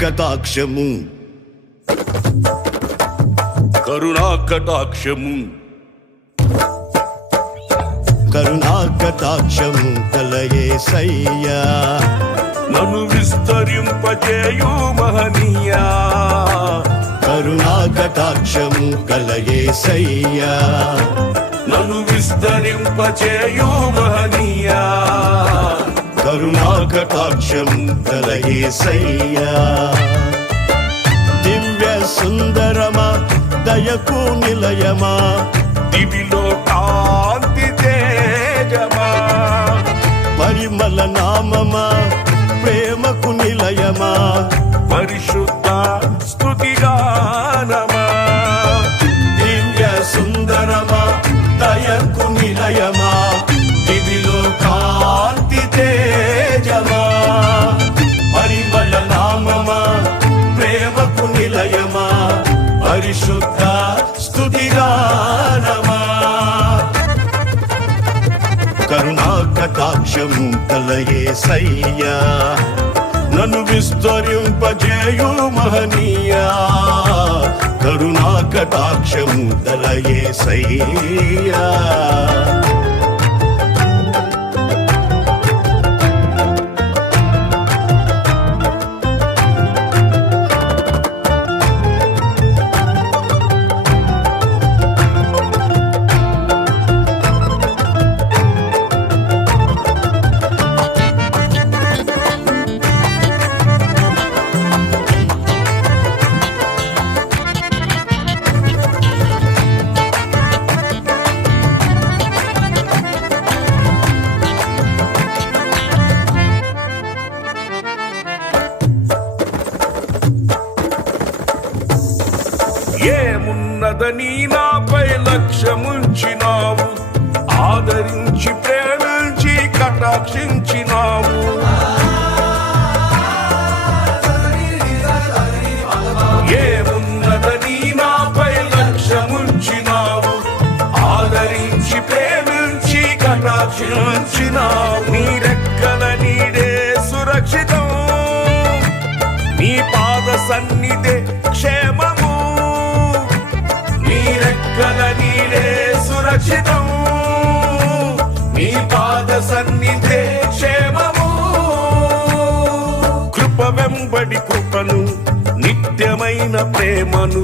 కటాక్షము కరుణా కటాక్షము కరుణా కటాక్షము కలయేసయ్యా నన్ను విస్తరింపజేయు మహనీయా కరుణా కటాక్షము కలయేసయ్యా నన్ను విస్తరింపజేయు మహనీయా కరుణా కటాక్షము కలయేసయ్యా దివ్య సుందరమా దయకు నిలయమా దివిలో కాంతి తేజమా పరిమళ నామమా ప్రేమకు నిలయమా పరిశుద్ధ స్తుతిగానమా దివ్య సుందరమా దయకు నిలయమా దివిలో కాంతి తేజమా పరిమళ నామమా ప్రేమకు నిలయమా పరిశుద్ధ స్తుతిగానమా కరుణా కటాక్షము కలయేసయ్యా నన్ను విస్తరింపజేయు మహనీయా కరుణా కటాక్షము కలయేసయ్యా ఏమున్నదని నాపై లక్ష్యముంచినావు ఆదరించి ప్రేమించి కటాక్షించినావు ఏమున్నదని నాపై లక్ష్యముంచినావు ఆదరించి ప్రేమించి కటాక్షించినావు నీ రెక్కల నీడే సురక్షితం నీ పాద సన్నిధే క్షేమము నీ రెక్కల నీడే సురక్షితం నీ పాద సన్నిధే క్షేమము కృప వెంబడి కృపను నిత్యమైన ప్రేమను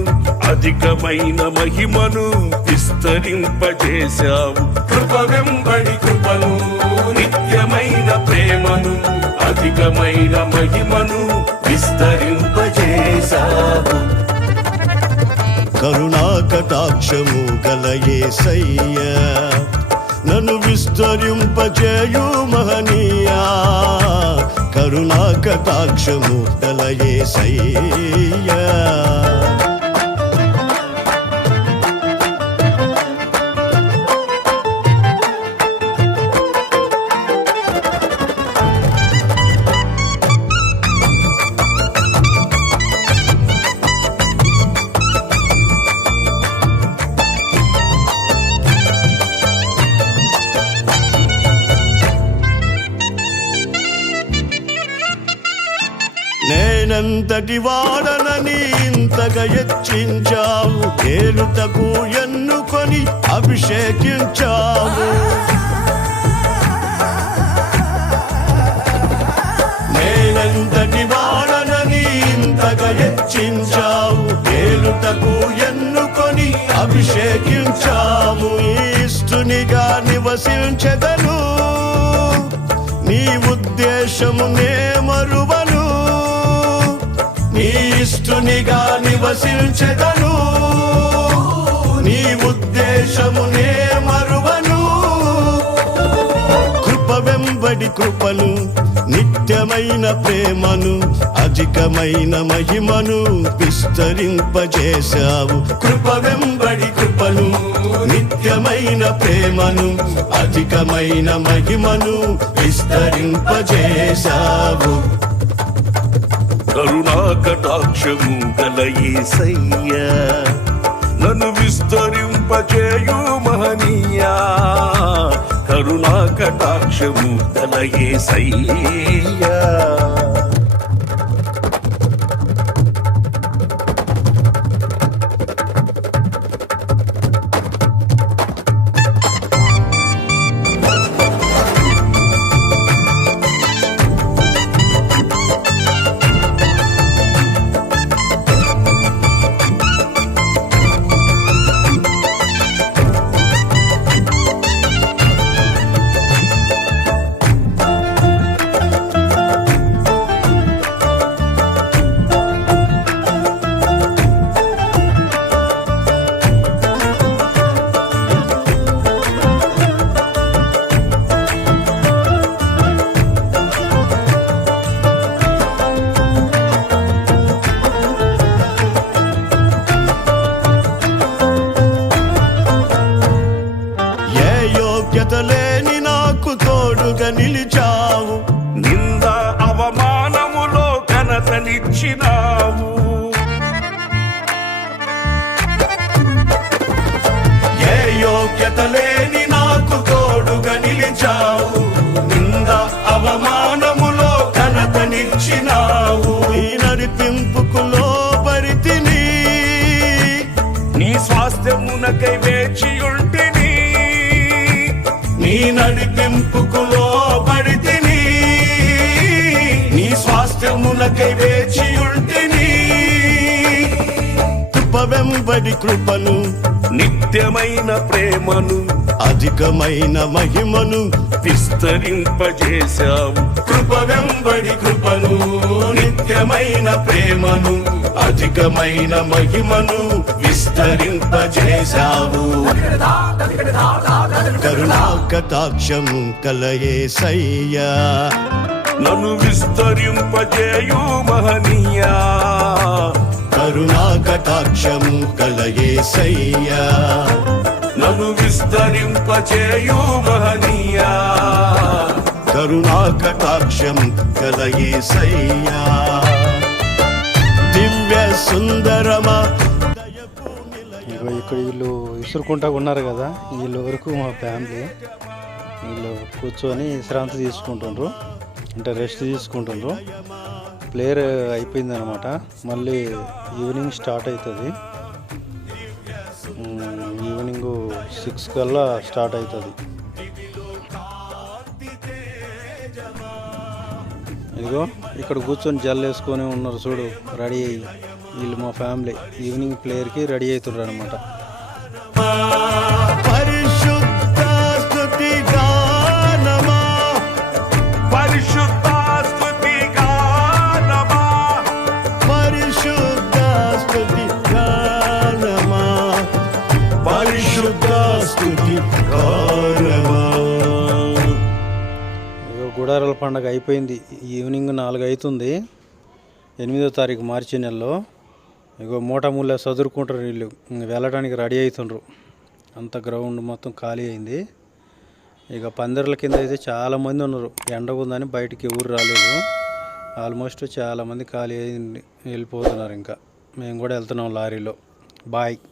అధికమైన మహిమను విస్తరింపజేశావు కృప వెంబడి కృపను నిత్యమైన ప్రేమను అధికమైన మహిమను విస్తరింపజేశావు కరుణా కటాక్షము కలయేసయ్యా నన్ను విస్తరింపజేయు మహనీయా కరుణా కటాక్షము కలయేసయ్యా నేనంతటి వాడనని ఇంతగా హెచ్చించావు ఏలుటకు ఎన్నుకొని అభిషేకించావు నేనంతటి వాడనని ఇంతగా హెచ్చించావు ఏలుటకు ఎన్నుకొని అభిషేకించావు ఇష్టునిగా నివసించెదను నీ ఉద్దేశము నే మరువను నీ ఇష్టునిగా నివసించెదను నీ ఉద్దేశము నే మరువను కృప వెంబడి కృపను నిత్యమైన ప్రేమను అధికమైన మహిమను విస్తరింపజేశావు కృప వెంబడి కృపను నిత్యమైన ప్రేమను అధికమైన మహిమను విస్తరింపజేశావు కరుణా కటాక్షము కలయేసయ్యా నన్ను విస్తరింపజేయు మహనీయా కరుణా కటాక్షము కలయేసయ్యా ఇచ్చినావు. ఏ యోగ్యత లేని నాకు తోడుగా నిలిచావు, నింద అవమానములో ఘనతనిచ్చినావు. ఈ నడిపింపుకు లోబడితిని, నీ స్వాస్థ్యమునకై వేచియుంటిని. నీ నడిపింపుకు లోబడితిని, నీ స్వాస్థ్యమునకై వేచియుంటిని. కృప వెంబడి కృపను, నిత్యమైన ప్రేమను, అధికమైన మహిమను విస్తరింపజేశావు. కృప వెంబడి కృపను, నిత్యమైన ప్రేమను, అధికమైన మహిమను విస్తరింపజేశావు. కరుణా కటాక్షము కలయేసయ్యా, నన్ను విస్తరింపజేయు మహనీయా. కరుణా కటాక్షము కలయేసయ్యా, నన్ను విస్తరింపజేయు మహనీయా. కరుణా కటాక్షం కలయేసయ్యా. దివ్య సుందరమా ఇగో ఇక్కడ వీళ్ళు ఇసురుకుంటా ఉన్నారు కదా, వీళ్ళ వరకు మా ఫ్యామిలీ. వీళ్ళు కూర్చొని విశ్రాంతి తీసుకుంటుండ్రు, అంటే రెస్ట్ తీసుకుంటుండ్రు. ప్లేయర్ అయిపోయింది అనమాట, మళ్ళీ ఈవినింగ్ స్టార్ట్ అవుతుంది. ఈవినింగ్ 6 కల్లా స్టార్ట్ అవుతుంది. ఇదిగో ఇక్కడ కూర్చొని జల్ వేసుకొని ఉన్నారు చూడు, రెడీ అయ్యి. వీళ్ళు మా ఫ్యామిలీ ఈవినింగ్ ప్లేయర్కి రెడీ అవుతున్నారు అనమాట. పరిశుద్ధ స్తుతి గానమా, పరిశుద్ధ స్తుతి గానమా, పరిశుద్ధ స్తుతి గానమా, పరిశుద్ధ స్తుతి గానమా. గుడారాల పండుగ అయిపోయింది. ఈవినింగ్ 4 అవుతుంది, 8వ తారీఖు మార్చి నెలలో. ఇగో మూటమూల చదువుకుంటారు వీళ్ళు, వెళ్ళడానికి రెడీ అవుతుండ్రు. అంత గ్రౌండ్ మొత్తం ఖాళీ అయింది. ఇక పందిర్ల కింద అయితే చాలామంది ఉన్నారు, ఎండ ఉందని బయటికి ఎవరు రాలేదు. ఆల్మోస్ట్ చాలామంది ఖాళీ అయింది, వెళ్ళిపోతున్నారు. ఇంకా మేము కూడా వెళ్తున్నాం లారీలో. బాయ్.